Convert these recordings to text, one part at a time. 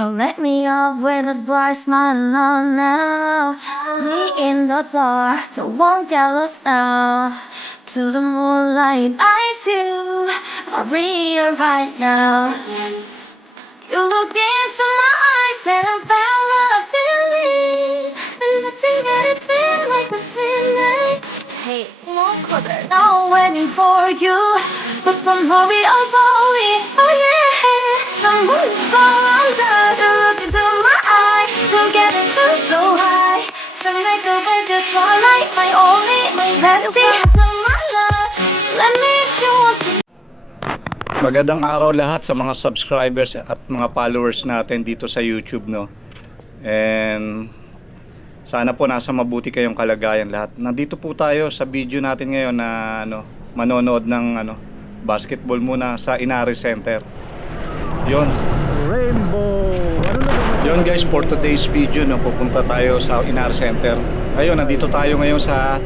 Oh, let me up with a bright smile on now. Me in the dark, don't want jealous now. To the moonlight, eyes you are real right now. You look into my eyes and I found what I believe. And nothing that it feel like the ceiling. Hey, no closer, now waiting for you. But from hurry, oh sorry, oh yeah. The moon's gone under. You look into my eyes, together feel so high. To make a bed of twilight, my only, my bestie, my love. Let me if you want to. Magandang araw lahat sa mga subscribers at mga followers natin dito sa YouTube, no. And sana po nasa mabuti kayong kalagayan lahat. Nandito po tayo sa video natin ngayon na manonood ng basketball muna sa Inari Center. Yon. Rainbow. Yon guys, for today's video, pupunta tayo sa Inari Center. Ayun, nandito tayo ngayon sa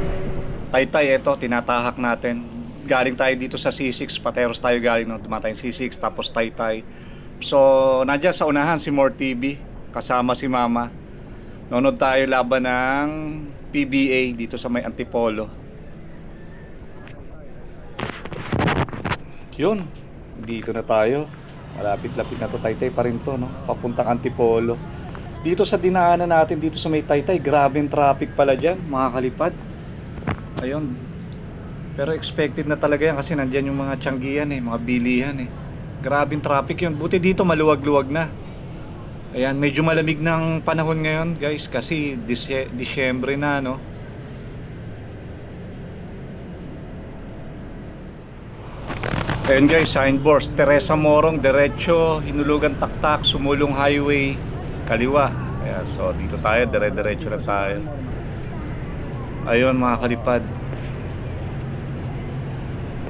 Taytay. Ito, tinatahak natin. Galing tayo dito sa C6, Pateros tayo galing, dumatay C6 tapos Taytay. So nandiyan sa unahan si More TV kasama si Mama. Nanonood tayo laban ng PBA dito sa may Antipolo. Yun, dito na tayo. Malapit-lapit na to, Taytay pa rin to, no? Papuntang Antipolo. Dito sa dinaanan natin dito sa may Taytay, grabeng traffic pala dyan, mga kalipad. Ayun. Pero expected na talaga yan kasi nandyan yung mga tiyanggihan mga bilihan Grabing traffic yun. Buti dito maluwag-luwag na. Ayan, medyo malamig ng panahon ngayon guys kasi Disyembre na, no. Ayan guys, signboards. Teresa Morong, diretso, Hinulugan Taktak, Sumulong Highway, kaliwa. Ayan, so dito tayo, dire-diretso na tayo. Ayun mga kalipad,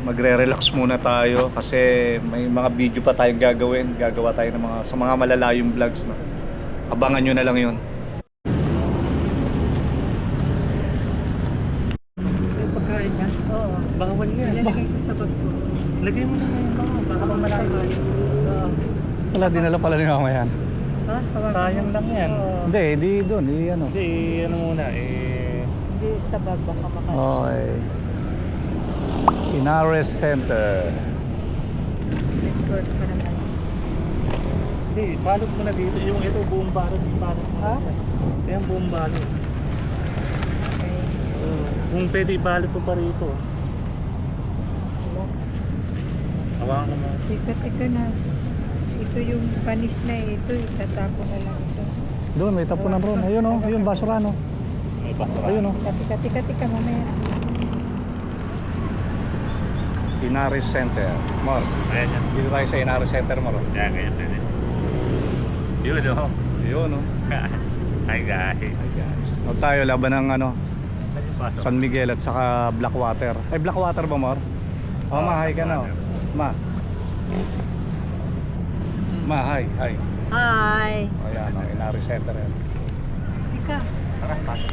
magre-relax muna tayo kasi may mga video pa tayong gagawin. Gagawa tayo ng sa mga malalayong vlogs, no. Abangan nyo na lang yun. May pagkain yan? Oo. Baka wala yan. Lalagay ko sa bag ko. Lagay mo na yung baka. Baka pang malayo. Wala, dinala pala ni Mama yan. Ha? Sayang lang yan. Hindi, di doon, Hindi, muna Hindi sa bag, baka makalas. Okay. Inares Center. Short pa naman. Hindi, balot mo na dito. Yung ito, buong balot. Ha? Ayan, buong balot. Okay. Kung pwede, balot mo pa rito. Hawakan mo. Ika na. Ito yung panis na ito. Itatapo na lang ito. Doon, may tapunan ron. Ayun o, ayun, basura, no. May basura. Ayun o. Tika, mamaya. Inares Center. Mor, Ayan yan. dito tayo sa Inares Center, Mor. Ayan, ganyan. Yun o. Ayun o. Hi guys. Ay guys. Huwag tayo laban ng San Miguel at saka Blackwater. Ay, Blackwater ba, Mor? Oh, ma, hi ka na. Ma. Ma, hi. Hi. Ayan o, Inares Center yan. Tika. Tara, pasok.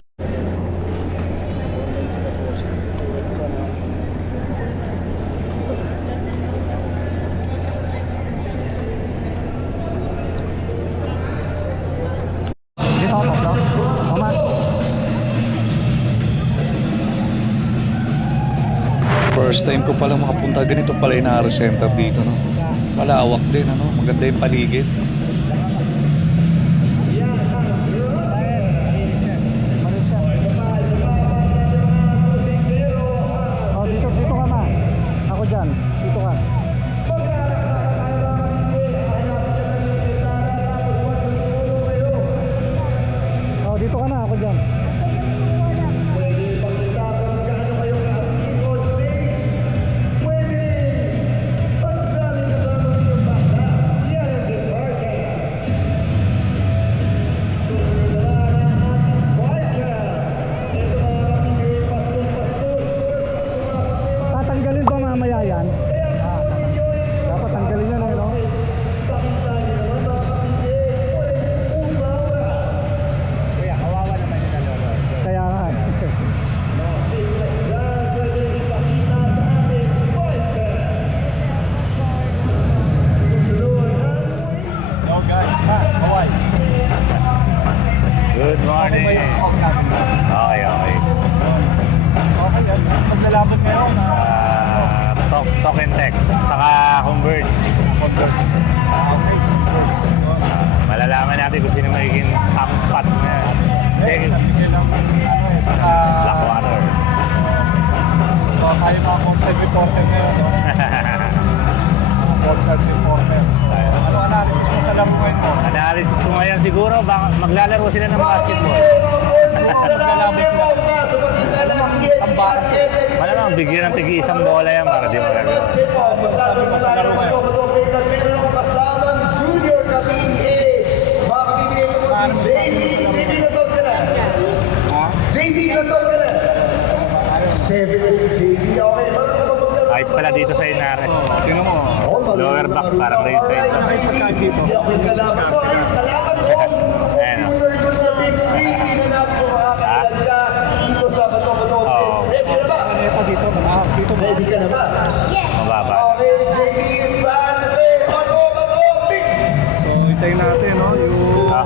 Dito ako, bro. Mama. First time ko pala makapunta ganito pala Inares Center dito, no. Malawak din, maganda yung paligid. Oh, dito ka, ma. Ako dyan, dito ka. Oh, dito ka na, ako dyan. Tatanggalin ba mamaya yan? Dapat tanggalin yan, no? Kuya, kawawa naman yung dalawa. morning. May sound natin. Okay. Okay, yan. Maglalaban ngayon. Talk and text. Saka convert. Converts. Okay, converts. Malalaman natin kung sino magiging top spot na. Sabi nila lang, tsaka... Blackwater. So, tayo mga concert reporter ngayon, no? Concert reporter. Ano analysis mo sa laro ngayon mo? Analysis ko ngayon siguro, maglalaro sila ng basketball. Maglalaban sila. Tambakan. Malamang bigyan ng tigi isang bola yan para di magagawa. Sabi mo sa laro ngayon. Junior Kabini makakibigay ko si JD na to ka na. 7 na si JD. Okay naman. Ayos pala dito sa Inares. Tingnan mo. Lower box parang rin sa ito. Ay, pagkain dito. Ayan. Sa big screen, hinanap ko makakalaga dito sa Bato-Bato. Oo. Ready na ba? Ito dito, manahas dito. Ready ka na ba? Mababa. Okay, JD, saan? Bato-Bato, big! So, itayin natin, no? Yung...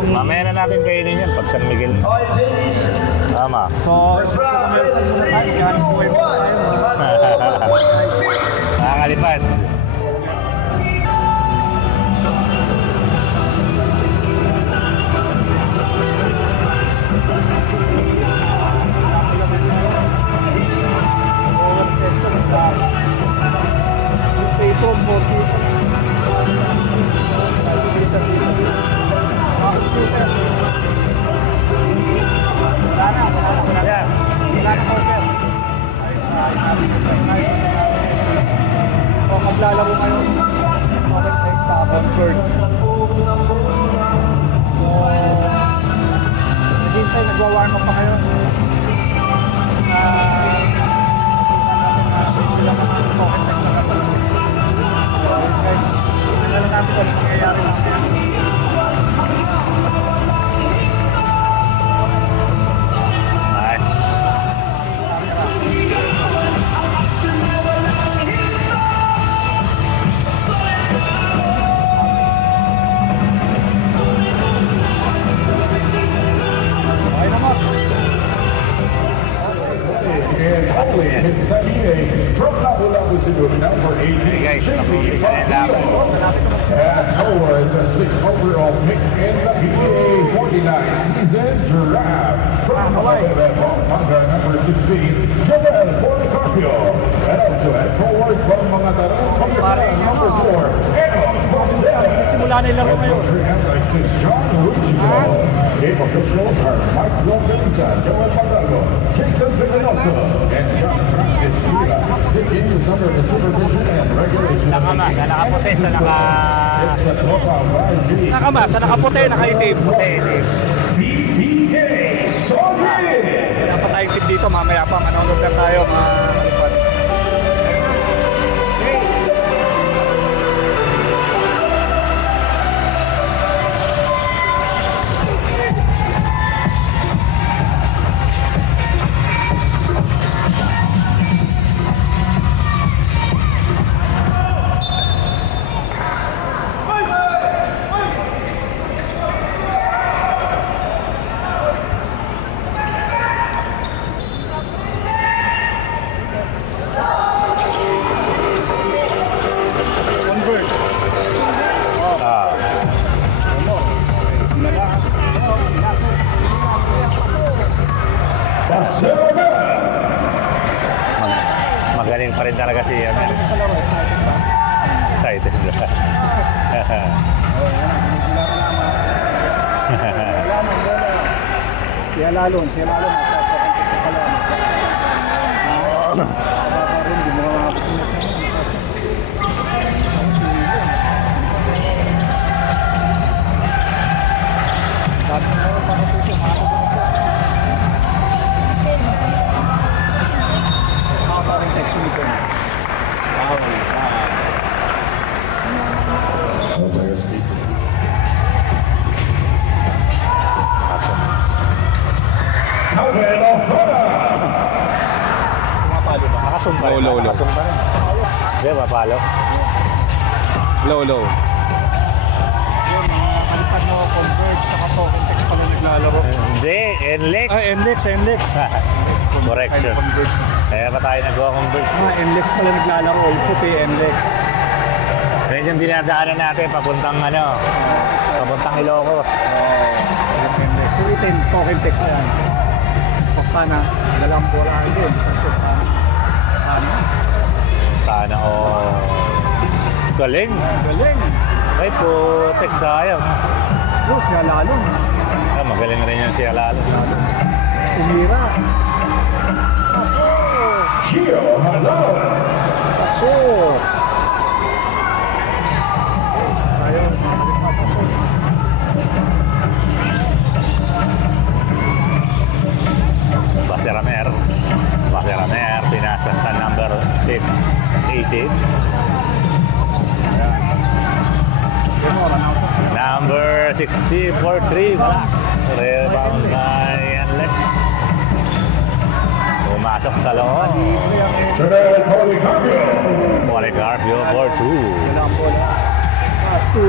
Mamaya na natin kainin yan pag San Miguel. Okay, JD. Tama. So, kumelsan muna tayo. Galing buhay muna tayo. Nakakalipad. Patron, Morty. Yan. So, maglalaro ngayon. Okay, sa Converts. So, naghintay, nagwa-warm up pa ngayon. Guys, tingnan lang natin kung mangyayari natin. Ay. Okay naman. And athlete in Sabine from Lapu-Lapu Cebu, number 18, Guys, JP nakuha na lang. And Howard, the 6th overall pick in the PBA 49 season draft. From Pampanga, number 16, Joel Policarpio. And also at forward from Mangatarang, Pangasinan, number 4, Enos Gonzalez. Simula na yung laro ngayon. Six John Ruichigo. Game officials are Mike Lopeza, Joel Pagago, Jason Vigaloso, and John Francis Villa. This game is under the supervision and regulation of Nakama, the nakaputi sa It's a Tropa 5G. Sa kama, sa nakaputi, nakaitim. PBA Solid! Kaya pa tayong tip dito, mamaya pa manonood lang tayo mga kalipad. Converts. Barcelona! Magaling pa rin talaga si Amer. Sa laro, excited ba? Excited. Siya lalo nasa pagkakit sa kalam. Rin, di mo No players speak. Noel Ozora! Nakasum pa rin. Low. Nakasum pa rin. Hindi, mapalo. Low. Yun, mga kalipad na Converge sa Kato. Context pala naglalaro. Hindi Hindi, NLEX. NLEX, NLEX. Correction. Kaya pa tayo nagko-convert. NLEX pala naglalaro. Yung puti, NLEX. Yan yung dinadaanan natin papuntang papuntang Ilocos. NLEX. So, itin, token text yan. Pakana, dalang bola din. So, Sana galing. Galing. Ay po, text sayang. Siya lalo. Magaling rin yan siya lalo. Umira. Paso. Gio Halal. Paso. Ayun. Paso. Basiramer, pinasa sa number 18. Number 60 for 3 black. Rebound by NLEX. Pumasok sa loob. Janelle Policarpio. Policarpio for 2. Dalang bola. Pass to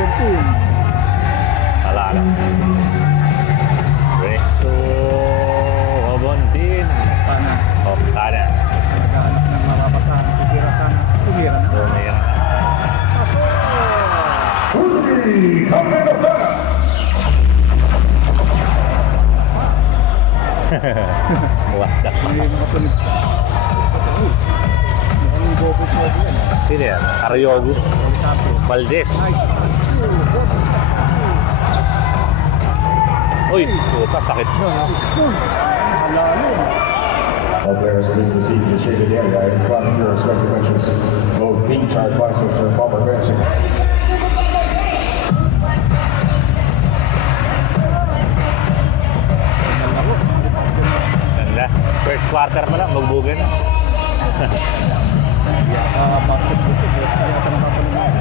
17. Alala. Break to Hobontin. Pana. Okada. Naghahanap ng mapapasahan. Tumira sana. Tumira na. Tumira na. Paso. Rudy Campeonatas. What the fuck? Hindi matulig. Mukhang gopo po yan. Sino yan? Ariogo. Valdez. Nice pass to. Uy, puta, sakit mo. Malalim. All players please receive the shaded area in front of your respective benches. Both teams are advised to observe proper benching. Ganda. First quarter pa lang, magbugan na. Basketball ko. Siya yata nakapanood.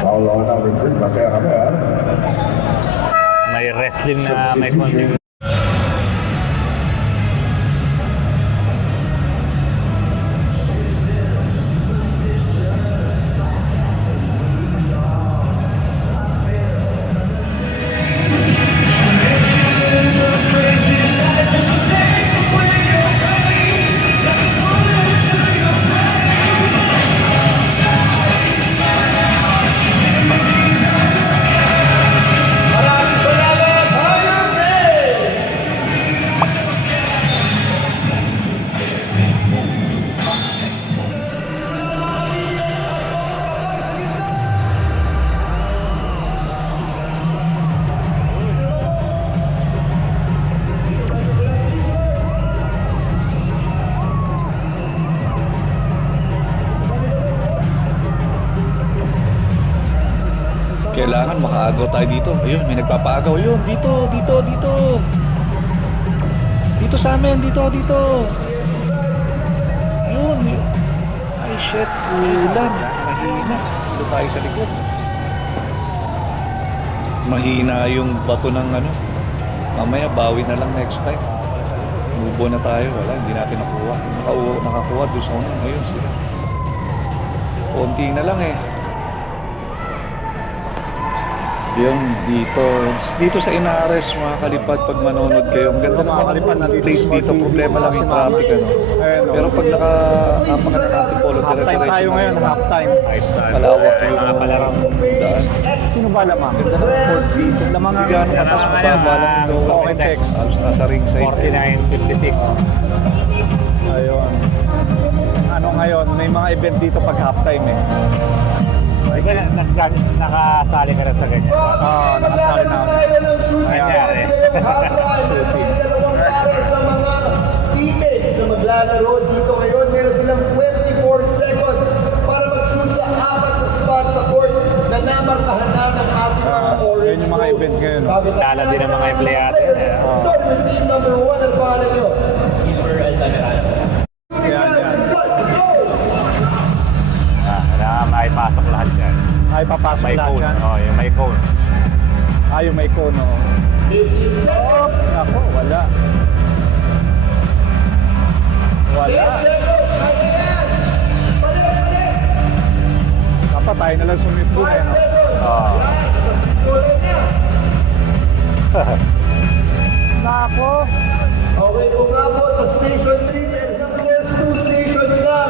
Foul on number 3, Basiramer. May wrestling na may konting. Kailangan makaagaw tayo dito. Ayun, may nagpapaagaw. Ayun, dito. Dito sa amin, dito. Ayun. Ay, shit. Ulan. Mahina. Dito tayo sa likod. Mahina yung bato ng Mamaya, bawi na lang next time. Mubo na tayo. Wala, hindi natin nakuha. Nakakuha doon sa unang. Ayun sila. Konti na lang eh. Yung dito sa Inares mga kalipad pag manonood kayo, ang ganda ng mga place dito, problema lang yung traffic pero pag napaka ng Antipolo Half-time tayo ngayon, half-time. palawak yung mga palaro. daan. Sino ba lamang? Ganda ng court dito, hindi gaano katas, mababa lang yung Token text. halos nasa ringside. 49.56. Ayun. Ano ngayon, may mga event dito pag half-time eh. Di ba nakasali ka na sa ganyan? Nakasali na ako. Nangyari. Sa mga teammates na maglalaro dito ngayon, meron silang 24 seconds para mag-shoot sa 4 na spot sa court na namarkahan na ng ating mga orange. Yun yung mga events ngayon. Lala din ang mga empleyado. Start with team number 1 at pangalan nyo. Yan. May pasok lahat yan. Ay, papasok May lahat cone. yan. Oh, yung may cone. Yung may cone, oo. Ako, wala. Dapat tayo na lang sumipin eh, no? Nako. Okay, umabot sa Station 3 and the first 2 stations lang.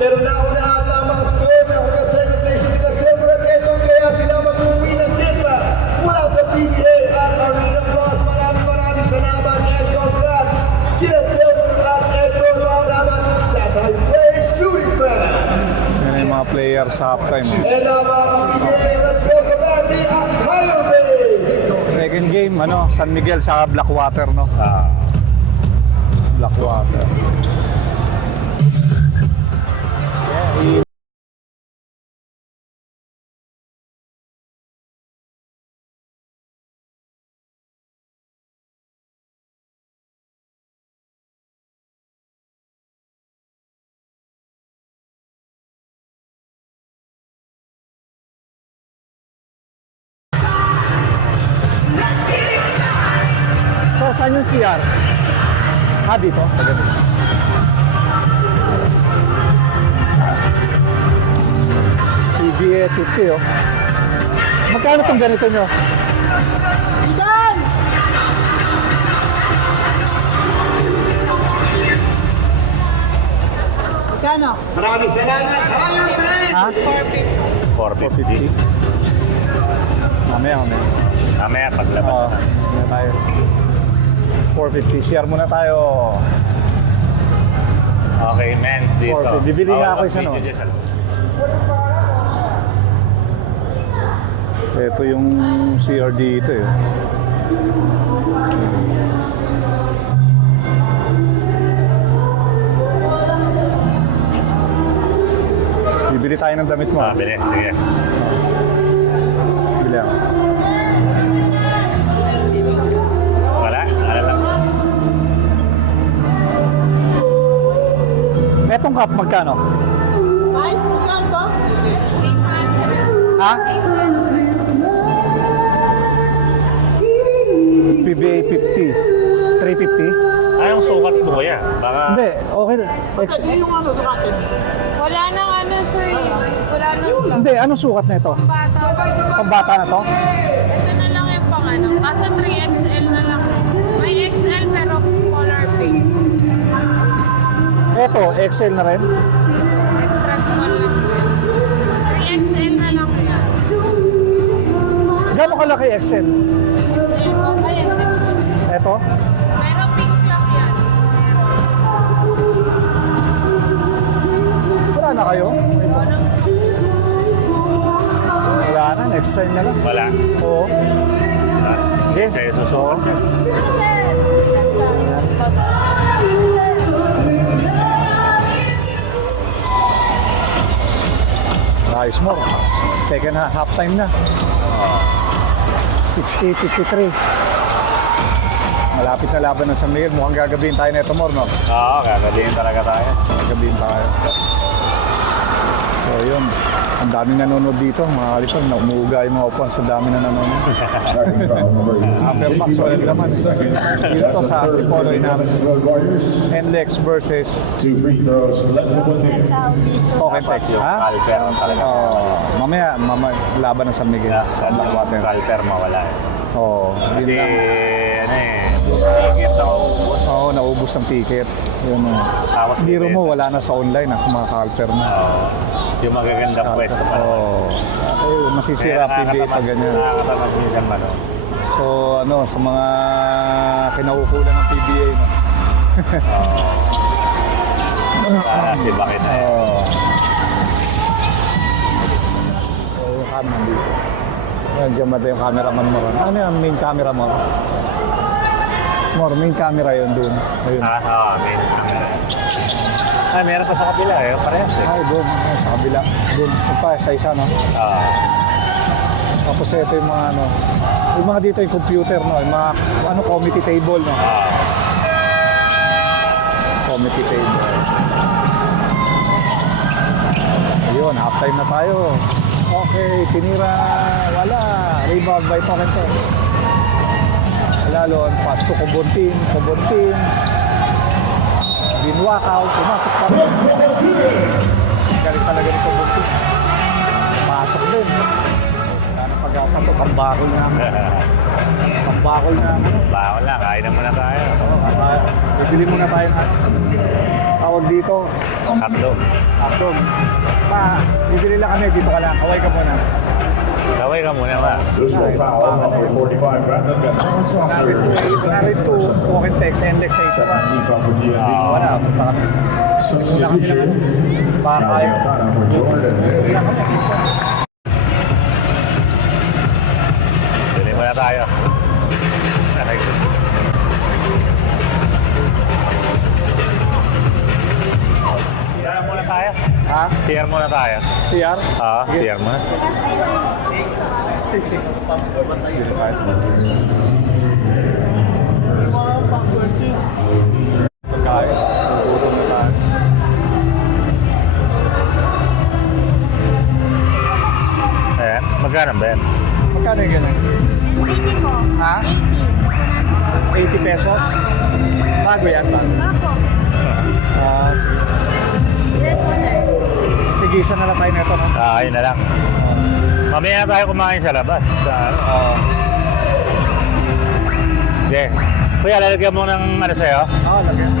Pero nauna ata ang mga score na hanggang second station sila Silver at Eto, kaya sila mag-uwi ng titra mula sa PBA at Arena Plus. Maraming salamat and congrats kina Silver at Eto. Salamat. That's how you play shooting fans. Yan yung mga players sa halftime. And mga PBA, let's welcome back the Ohio Bays. Second game, San Miguel sa Blackwater, no? Blackwater. Yeah, so, saan yung CR? Dito? PBA 50, oh. Magkano itong ganito nyo? Maraming salamat. Ha? 450. Mamaya. Mamaya paglabas Oo, na. muna tayo. 450. CR muna tayo. Okay, men's dito. 450. Bibili nga ako isa, no? Ito yung CR dito, eh. Bibili tayo ng damit mo. Bili. Sige. Bili ako. Wala? Ano lang? Etong cup, magkano? Ay, magkano to? Ha? PBA 50. 350? Anong sukat mo kuya? Baka... Hindi, okay. Hindi yung sukatin. Wala nang ano, sir. Wala nang Hindi, anong sukat na ito? bata. Pambata na to? Ito na lang yung pang ano. Kasi 3XL na lang. May XL pero color pink. Ito, XL na rin? Extra small lang yan. 3XL na lang yan. Gano'ng kalaki XL? XL po. Ayan, XL. Ito? Pero pink lang yan. Wala na kayo? Walang stock. Wala na, next time na lang. Wala. Oo. Hindi, sa'yo susukat yan. Ayos mo. Second half time na. 60-53. Malapit na laban ng San Miguel. Mukhang gagabihin tayo nito more, no? Oo, gagabihin talaga tayo. Gagabihin tayo. So, yun. Ang daming nanonood dito, mga kalipag. Umuuga yung mga upuan sa dami na nanonood. Upper Max, wala naman. Dito sa Antipolo namin. NLEX versus Two free throws, let the one in. Okentex. Yung Ha? Calper talaga. Mamaya, laban ng San Miguel. Sa Blackwater. Calper mawala eh. Oo. Kasi, Yun lang. ano eh, ticket na ubos. Oo, naubos ang ticket. Yun, Tapos biro mo, bibenta. wala na sa online, nasa mga calper na. Yung magagandang pwesto pa naman. Oo. Ay, masisira PBA pag ganyan. Nakakatamad minsan man. Oh. So, sa mga kinaukulan ng PBA, no? Para si Bakit na eh. Oo. So, yung camera dito. Yan, dyan ba yung cameraman mo ron? Ano yung main camera mo? Main camera yun dun. Ayun. Main camera. Ay, meron pa sa kapila eh. Parehas eh. Ay, doon. Sa kabila. Doon. Ito pa, sa isa, no? Tapos ito yung mga, yung mga dito yung computer, no? Yung mga, committee table, no? Committee table. Ayun, half time na tayo. Okay, tinira. Wala. Rebound by Okentex. Lalo, pass to Kubuntin. Binwakaw, pumasok pa rin. Galing talaga ni Kubuntin. Pasok din. Wala na pag-asa to, pambakol na. bakol na ano. Bawal na, kain na muna tayo. Bibili muna tayo ng tawag dito. Hotdog. Hotdog. Pa, bibili lang kami. Dito ka lang. Kaway ka muna. Kaway ka muna ba? Personal foul, number 45, Brandon Gonzalez. Narito, walking text, NLEX sa ito pa. Wala, punta kami. Substitution. Pakay. for Jordan. Bili muna tayo. Share muna tayo. Ha? Share muna tayo. CR? Share muna. Pagkain. Tutulong na tayo. Ayan, magkano ba yan? Magkano yung ganun? 80 po. Ha? 80 pesos? Bago yan ba? Opo. Sige. Yes po, sir. Tigisan na lang tayo nito, no? Ayun na lang. Mamaya na tayo kumain sa labas. Okay. Kuya, lalagyan mo ng ano sa'yo? Lagyan.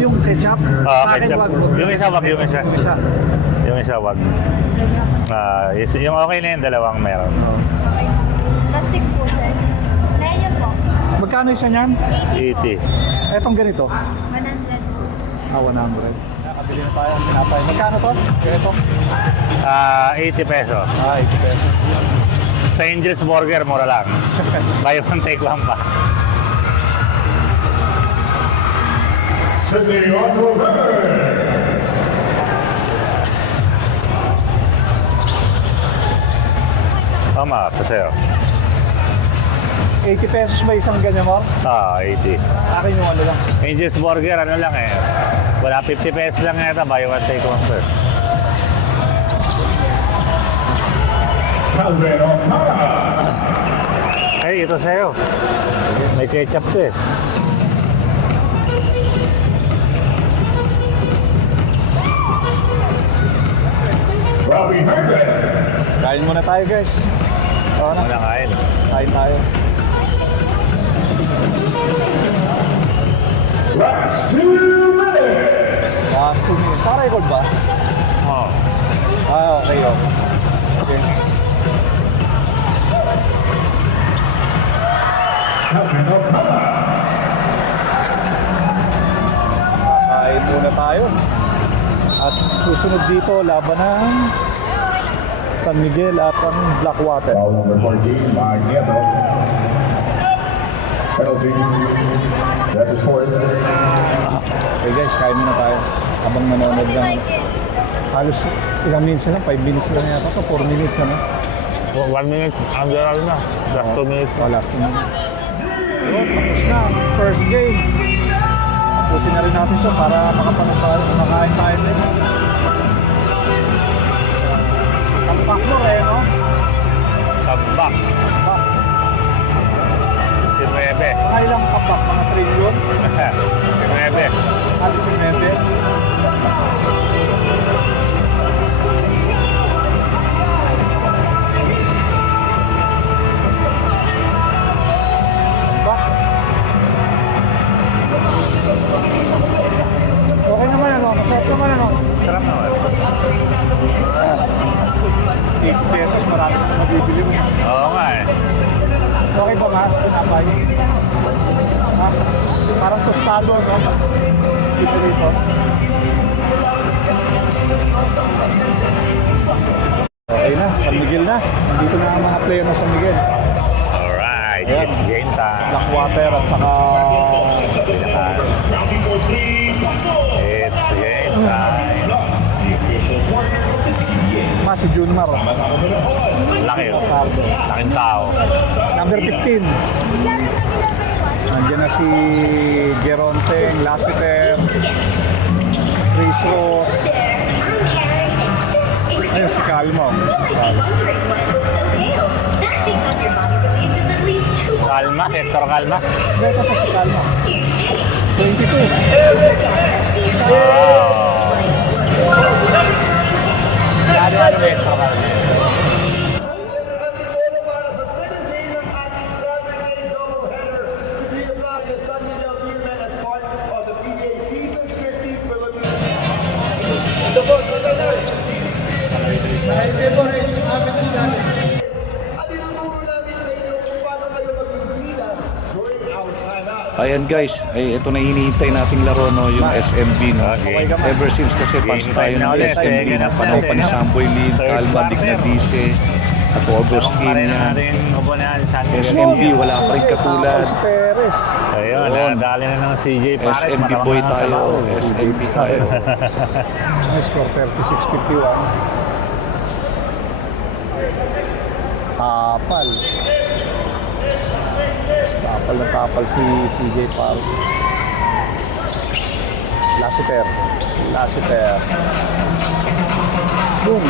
Yung ketchup? Sa akin, ketchup. wag. Yung isa, wag. Yung isa. Isa. Yung isa, wag. Yung okay na yung dalawang meron. Plastic po, sir. Mayo po. Magkano isa niyan? 80. Etong ganito? 100 po. 100. Nakabili na tayo ng tinapay. Magkano to? Ganito? 80 pesos. 80 pesos. Sa Angel's Burger, mura lang. Buy one, take one pa. Sydney on Rivera. Tama, ito sa'yo. 80 pesos ba isang ganyan mo? 80. Akin yung ano lang. Angel's Burger, ano lang eh. Wala 50 pesos lang yata, buy one, take one pa. Calvin O'Connor. Ay, ito sa'yo. May ketchup to eh. Robbie Herndon. Kain muna tayo, guys. Na. Wala kain. Kain tayo. Last 2 minutes. Last 2 minutes. Para record ba? Oh. Okay. Okay. Calvin O'Connor. Kain muna tayo. At susunod dito, labanan San Miguel at ang Blackwater. Foul number 14 by Nieto. Penalty. That's his fourth. Okay guys, kain muna tayo. Habang nanonood lang. Halos ilang minutes lang, 5 minutes lang yata ito, 4 minutes ano? 1 minute, under na. Last 2 minutes. Last 2 minutes. Yun, tapos na ang first game. Tapusin na rin natin ito para makakain tayo din. Ang backdoor eh, no? Tambak. Back. Si Nueve. Mga ilang kabak, mga trillion. Si Nueve. Halos si Mete. Okay naman ano, masarap naman ano. Sarap naman. 8 pesos, marami na mabibili mo. Oo nga eh. Okay ba nga? Pinapay? Ha? Parang tostado, no? Dito dito. Okay na, San Miguel na. Dito na ang mga player na San Miguel. Alright, Ayan. it's game time. Blackwater at saka... It's game time. Si Junmar. Laki yun. Laking tao. Number 15. Nandiyan na si Geronteng, Lassiter, Chris Ross. Ayun si Calmo. Kalma, Hector Kalma. Dito pa si Calmo. 22. Wow. Ano Hector Kalma? Ayan guys, ay ito na hinihintay nating laro no, yung SMB no. Okay. Ever since kasi fans tayo ng ulit. SMB na panahon pa ni Samboy Lin, Calma, Dignadice, at Augustine yan. SMB wala pa rin katulad. Perez. Ayun, nadali na ng CJ Pares. SMB boy tayo. SMB tayo. May score 36-51. Tapal. Tapal na tapal si CJ Pares. Lassiter. Boom.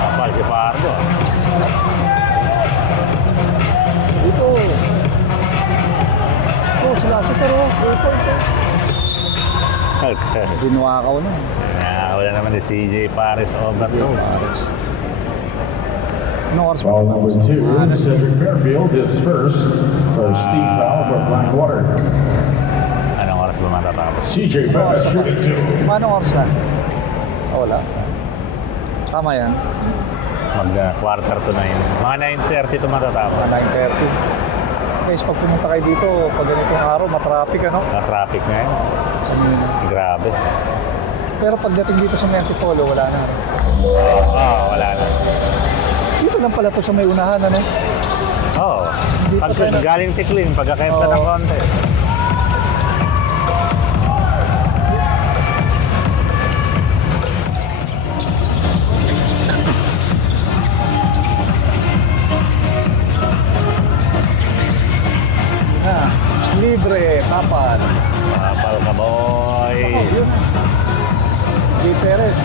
Kapal si Pardo. Ito. Ito, si Lassiter oh. Ito. Binuwakaw na. Wala naman ni CJ Pares overload. Anong oras Foul number 2, Cedric Fairfield is first for steam foul for Blackwater. Anong oras ba matatapos? CJ Perez shooting 2. Anong oras na? Oh, wala. Tama yan. Quarter to 9. Mga 9:30 to matatapos. 9:30. Guys, pag pumunta kayo dito, pag ganitong araw, matraffic ano? Traffic na yun. Grabe. Pero pagdating dito sa Antipolo, wala na. Wala na. Dito lang pala to sa may unahan, ano? Oo. Pag galing Tiklin, pagkakayat na ng konti. Libre, papat. Kapal ka, boy. J. Perez.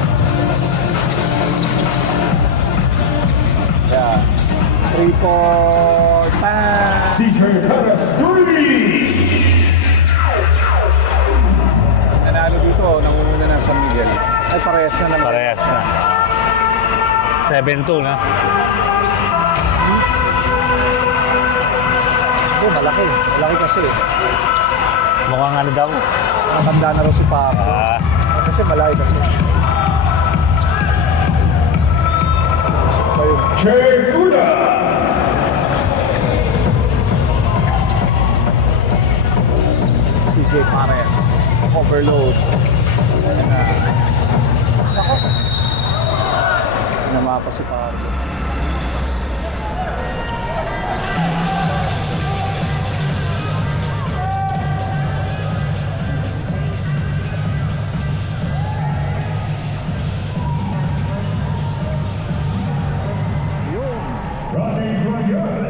Yeah. 3-point. Bang! CJ Perez 3. Nanalo dito, nangunguna na San Miguel. Ay, parehas na naman. Parehas na. 7-2 na. Oh, malaki. Malaki kasi. Mukhang ano daw. Nakanda na rin si Paco. Kasi malaki kasi. So, yun. Chase Uda. CJ Pares. Overload. Nako. Namapa si Paco. Ronnie Ryan.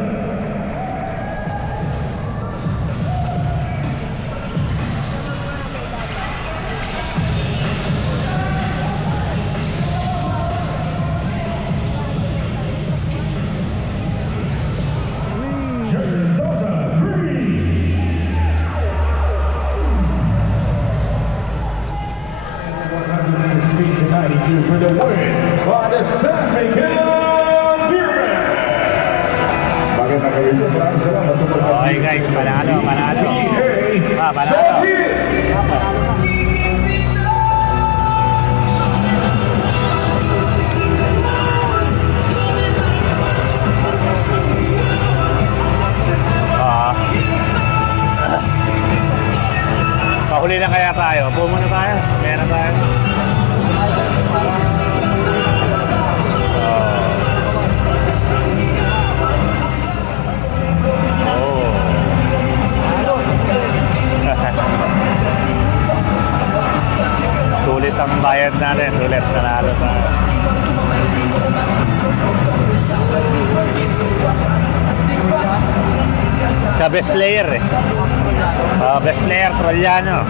Mendoza 116-92 for the win by the San Miguel Beermen. Magandang gabi po. Maraming salamat sa pagkakas. Okay guys, panalo. Panalo. Pahuli na kaya tayo. Upo muna tayo. Meron tayo. Sulit ang bayad natin. Sulit, nanalo tayo. Sa best player eh. Best player, Trollano.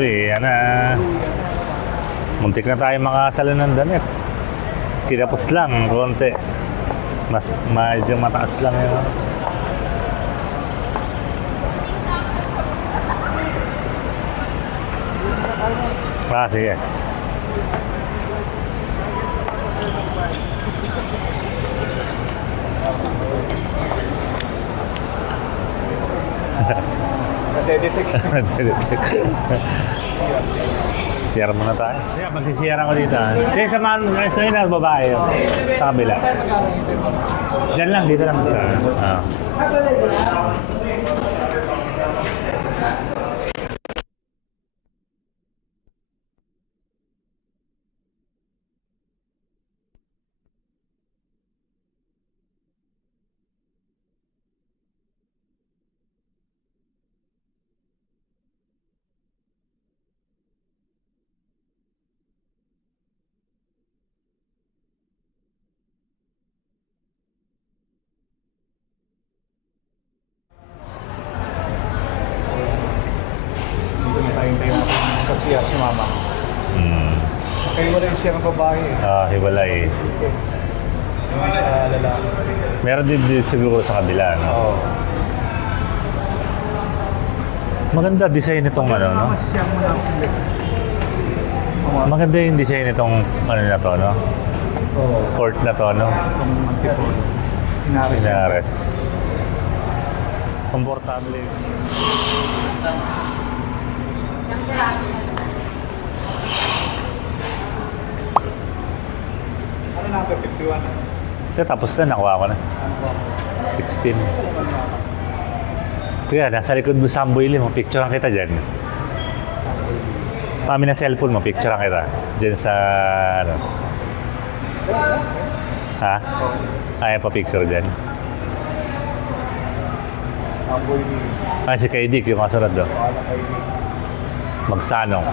Yan na. Muntik na tayo makasalo ng damit. Kinapos lang, konti. Mas medyo mataas lang yun. Sige. Nadedetect. Siyara muna tayo. Kaya magsisiyara ko dito. Sige, samahan mo. Sa inyo na babae. Sa kabila. Diyan lang, dito lang. Sa, Dito na tayo hintayin natin sa siya, si mama. Kayo wala yung siya ng babae eh. hiwalay. Hindi sa lalaki. Meron din siguro sa kabila, no? Oo. Maganda design itong ano, no? Masisiyang mo na ako sila. Maganda yung design itong ano na to, no? Oo. Court na to, no? Itong antipolo. Inaris. Inares. Komportable. Ano number 51? Ito, tapos na, nakuha ko na. 16. Kaya, nasa likod mo sa Amboy mo, picturean kita dyan. Kami na cellphone mo, picturean kita. Dyan sa, ano. Ha? Ay, pa-picture dyan. Amboy ni Ay, si Kaidik, yung kasunod do. Paala kay ni Magsanong.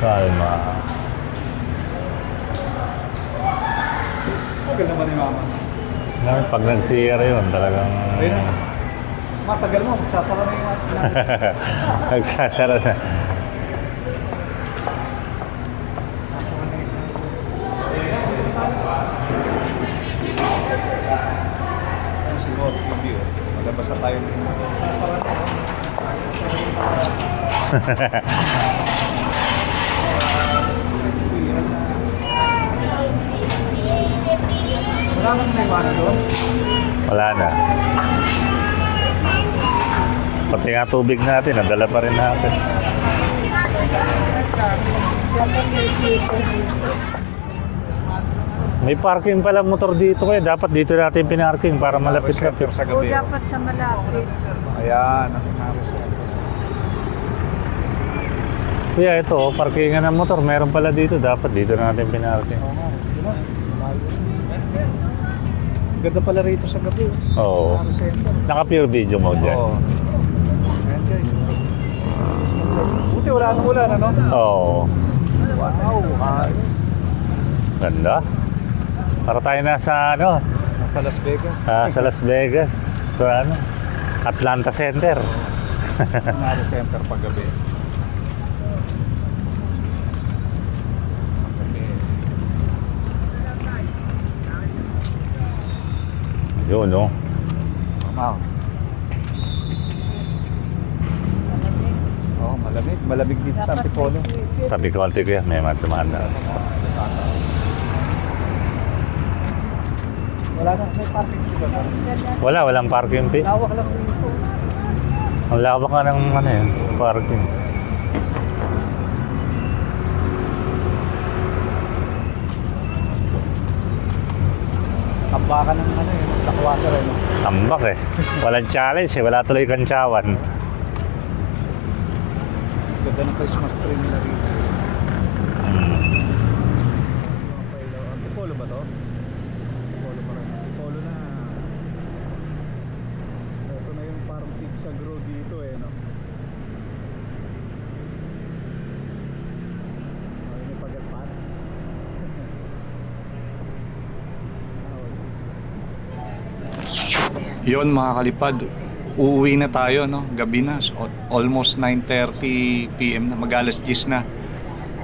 Kalma. Tagal naman ni mama. Pag nag-CR yun, talagang... Ayun na. Matagal mo, magsasara na yung Nagsasara na. siguro, review. Malabas na tayo. Magsasara na. Wala nang naiwanan doon. Wala na. Pati nga tubig natin, nadala pa rin natin. May parking pala motor dito kaya dapat dito natin pinarking para malapit-lapit. Sa gabi. Dapat sa malapit. Ayan, ang inaris. Kaya ito, parkingan ng motor, meron pala dito, dapat dito natin pinarking. Ganda pala rito sa gabi. Oo. Center. Naka-pure video mode yan. Oo. Ayan guys. Buti wala nang ulan, ano? Oo. Wow. Ganda. Para tayo nasa ano, Nasa Las Vegas. sa Las Vegas, sa ano, Atlanta Center. Nasa center pag gabi. Yun, no? Wow. Oh, malamig. Malamig dito sa Antipolo. Sabi ko, konti ko yan, may matumaan na. Wala na, may parking dito ba? Walang parking fee. Lawak lang dito. Ang lawak nga ng ano yun, parking. Tambakan ng ano eh, Blackwater eh. No? Tambak eh. Walang challenge eh, wala tuloy kantsawan. Ganda ng Christmas tree nila rito. Antipolo ba to? Antipolo pa rin. Antipolo na. Ito na yung parang zigzag road dito eh, no? Ayun yung pagatpan. Yun mga kalipad, uuwi na tayo, no? Gabi na, so, almost 9:30 PM na, mag-alas 10 na.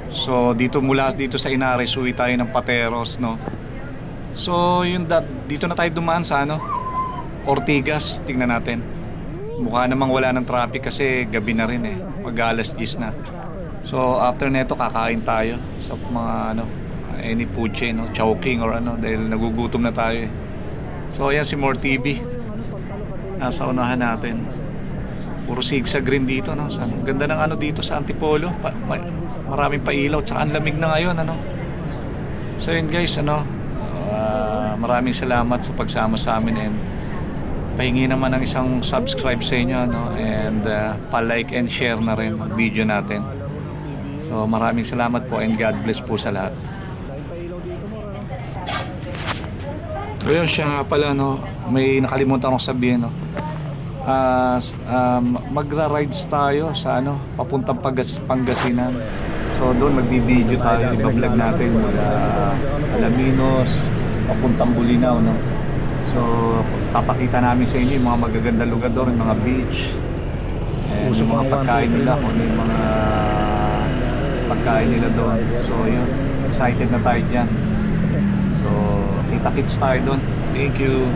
So dito mula dito sa Inares, uwi tayo ng Pateros, no? So yun, dito na tayo dumaan sa ano, Ortigas, tingnan natin. Mukha namang wala ng traffic kasi gabi na rin eh, mag-alas 10 na. So after neto kakain tayo sa mga ano, any food chain, no? Chowking or ano, dahil nagugutom na tayo eh. So ayan si More TV. Nasa unahan natin. Puro sigsag rin dito, no? Ganda ng ano dito sa Antipolo. Maraming pailaw, tsaka ang lamig na ngayon, ano? So yun guys, ano, maraming salamat sa pagsama sa amin, and pahingi naman ng isang subscribe sa inyo, ano, and pa-like and share na rin ang video natin. So maraming salamat po, and God bless po sa lahat. Ayun siya nga pala, no, may nakalimutan akong sabihin, no. Magra-rides tayo sa ano, papuntang Pangasinan. So doon magbibideo tayo, iba-vlog natin mula Alaminos papuntang Bulinaw, no. So papakita namin sa inyo yung mga magaganda lugar doon, yung mga beach, and yung mga pagkain nila, kung ano yung mga pagkain nila doon. So yun, excited na tayo dyan. So kita-kits tayo doon. Thank you.